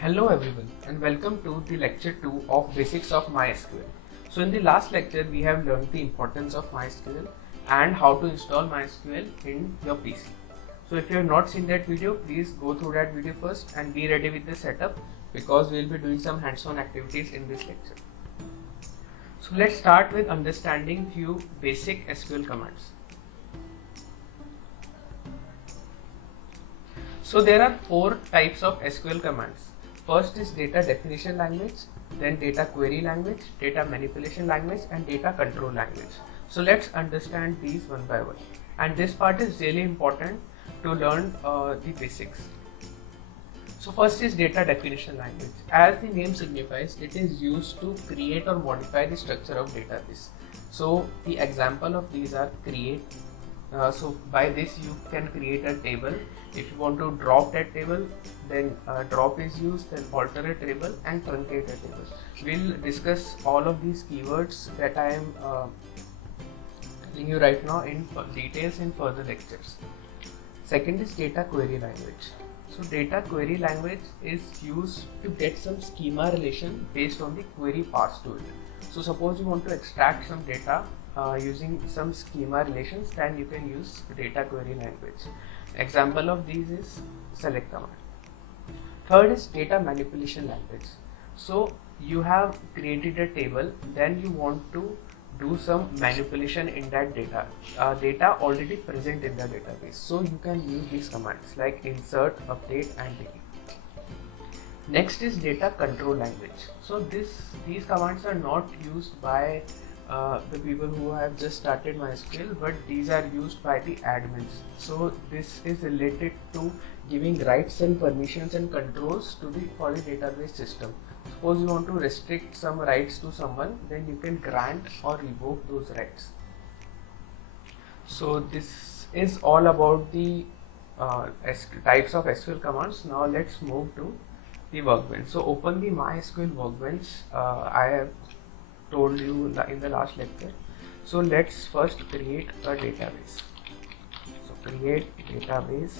Hello everyone and welcome to the lecture 2 of Basics of MySQL. So in the last lecture we have learned the importance of MySQL and how to install MySQL in your PC. So if you have not seen that video, please go through that video first and be ready with the setup because we will be doing some hands-on activities in this lecture. So let's start with understanding few basic SQL commands. So there are 4 types of SQL commands. First is data definition language, then data query language, data manipulation language and data control language. So let's understand these one by one. And this part is really important to learn the basics. So first is data definition language. As the name signifies, it is used to create or modify the structure of database. So the example of these are create. So by this you can create a table. If you want to drop that table, then drop is used, then alter a table and truncate a table. We'll discuss all of these keywords that I am telling you right now in details in further lectures. Second is data query language. So data query language is used to get some schema relation based on the query passed to it. So suppose you want to extract some data using some schema relations, then you can use data query language. Example of these is select command. Third is data manipulation language. So you have created a table, then you want to do some manipulation in that data, data already present in the database. So you can use these commands like insert, update and delete. Next is data control language. So these commands are not used by the people who have just started MySQL, but these are used by the admins. So this is related to giving rights and permissions and controls to for the database system. Suppose you want to restrict some rights to someone, then you can grant or revoke those rights. So this is all about the types of SQL commands. Now let's move to the workbench. So open the MySQL workbench. I have told you in the last lecture. So let's first create a database. So create database.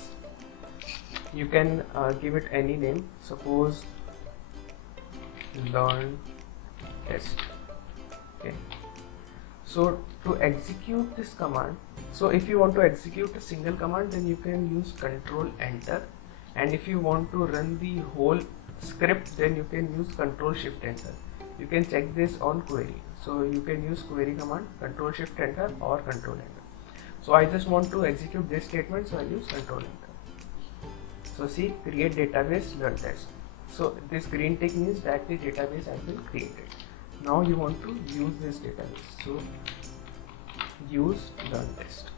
You can give it any name. Suppose learn test. Okay. So to execute this command, so if you want to execute a single command, then you can use Control Enter, and if you want to run the whole script, then you can use Control Shift Enter. You can check this on query. So you can use query command, Control Shift Enter or Control Enter. So I just want to execute this statement, so I use Control Enter. So see, create database, learn test. So this green tick means that the database has been created. Now you want to use this database. So use learn test.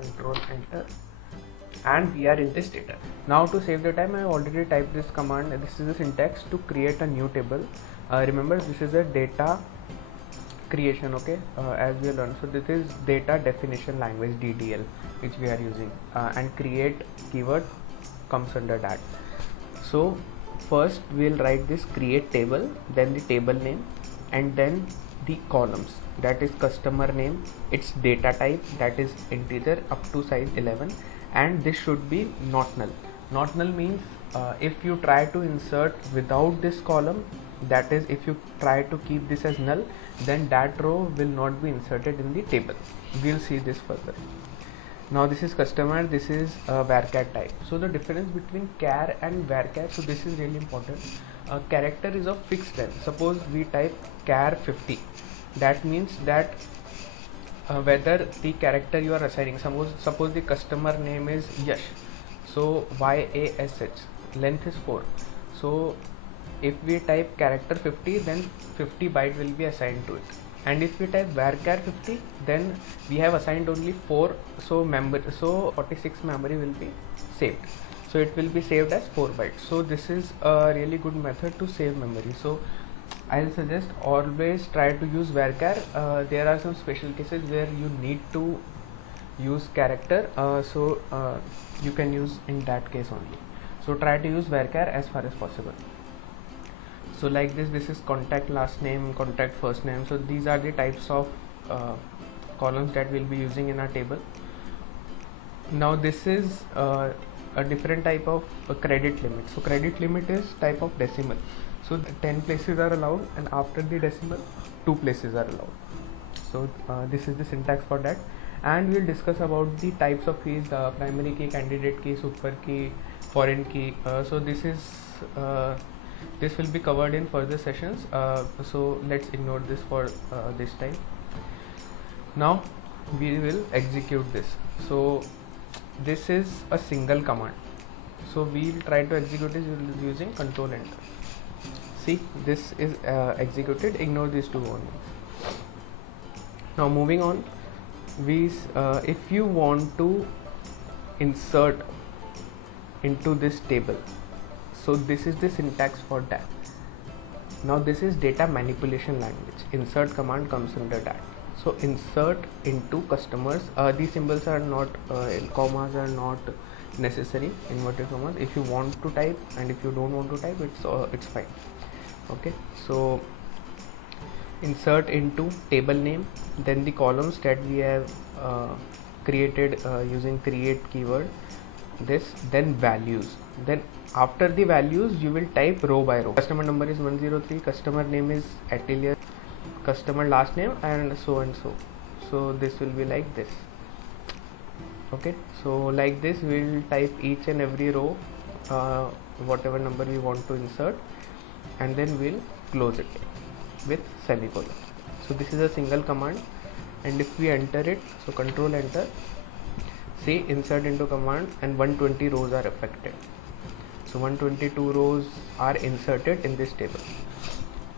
Control Enter. And we are in this data. Now to save the time, I already typed this command. This is the syntax to create a new table. Remember, this is a data creation, okay, as we learned. So this is data definition language, DDL, which we are using, and create keyword comes under that. So first we'll write this create table, then the table name, and then the columns, that is customer name, its data type, that is integer up to size 11, and this should be not null. Not null means if you try to insert without this column, that is if you try to keep this as null, then that row will not be inserted in the table. We'll see this further. Now this is customer, this is varchar type. So the difference between char and varchar, so this is really important. Character is of fixed length. Suppose we type char 50, that means that whether the character you are assigning, suppose the customer name is Yash, so YASH, length is 4. So if we type character 50, then 50 byte will be assigned to it. And if we type varchar 50, then we have assigned only 4, so 46 memory will be saved. So it will be saved as 4 bytes. So this is a really good method to save memory. So I'll suggest always try to use varchar. There are some special cases where you need to use character, so you can use in that case only. So try to use varchar as far as possible. So like this is contact last name, contact first name. So these are the types of columns that we'll be using in our table. Now this is a different type of credit limit. So credit limit is type of decimal. So 10 places are allowed, and after the decimal 2 places are allowed. So this is the syntax for that, and we'll discuss about the types of keys: primary key, candidate key, super key, foreign key. So this will be covered in further sessions. So let's ignore this for this time. Now we will execute this. So this is a single command, so we'll try to execute this using control enter. See, this is executed. Ignore these two warnings. Now moving on, if you want to insert into this table, so this is the syntax for that. Now this is data manipulation language. Insert command comes under that. So insert into customers. These symbols are not commas are not necessary, inverted commas. If you want to type, and if you don't want to type, it's fine. Okay, so insert into table name, then the columns that we have created using create keyword, this, then values. Then after the values you will type row by row. Customer number is 103, customer name is Atelier, customer last name, and so and so. So this will be like this. Okay, so like this we'll type each and every row, whatever number we want to insert, and then we'll close it with semicolon. So this is a single command, and if we enter it, so control enter, see, insert into command, and 120 rows are affected. So 122 rows are inserted in this table.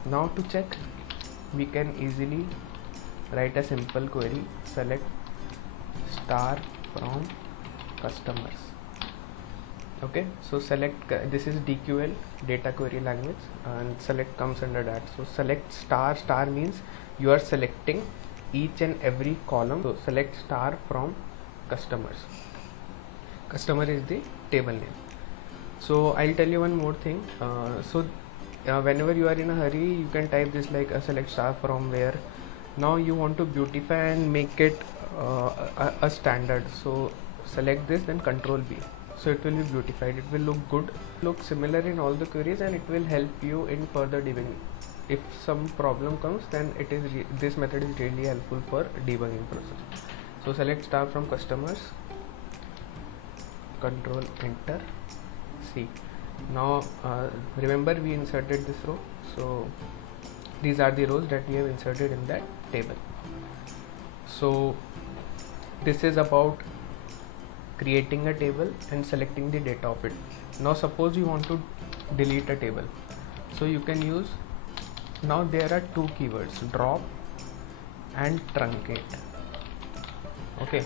Now to check, we can easily write a simple query: select star from customers. Okay, so select, this is DQL, data query language, and select comes under that. So select star, star means you are selecting each and every column. So select star from customers. Customer is the table name. So I'll tell you one more thing. Whenever you are in a hurry, you can type this like select star from where. Now you want to beautify and make it a standard. So select this, then control B. So it will be beautified. It will look good, look similar in all the queries, and it will help you in further debugging. If some problem comes, then this method is really helpful for debugging process. So select star from customers, control enter, see. Now remember we inserted this row, so these are the rows that we have inserted in that table. So this is about creating a table and selecting the data of it. Now suppose you want to delete a table, so you can use, now there are two keywords, drop and truncate. Okay,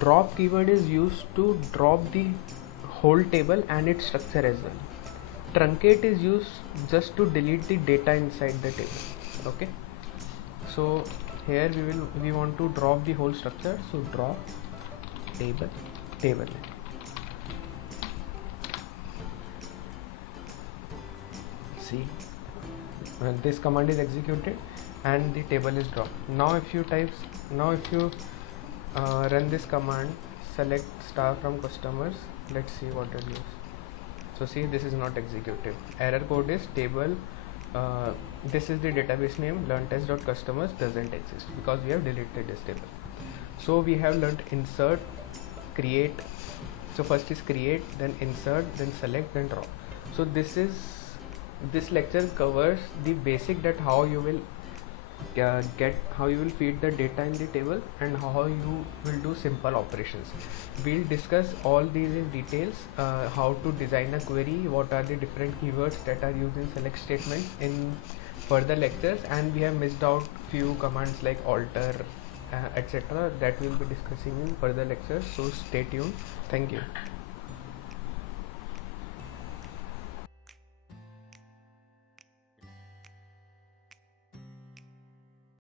drop keyword is used to drop the whole table and its structure as well. Truncate is used just to delete the data inside the table. Okay, so here we want to drop the whole structure, so drop table. See, this command is executed and the table is dropped. Now if you run this command, select star from customers, let's see what it is. So see, this is not executed. Error code is table, this is the database name, learntest.customers doesn't exist because we have deleted this table. So we have learned insert, create. So first is create, then insert, then select, then drop. So this lecture covers the basic, that how you will feed the data in the table and how you will do simple operations. We'll discuss all these in details, how to design a query, what are the different keywords that are used in select statement in further lectures, and we have missed out few commands like alter, etc. that we'll be discussing in further lectures. So stay tuned. Thank you.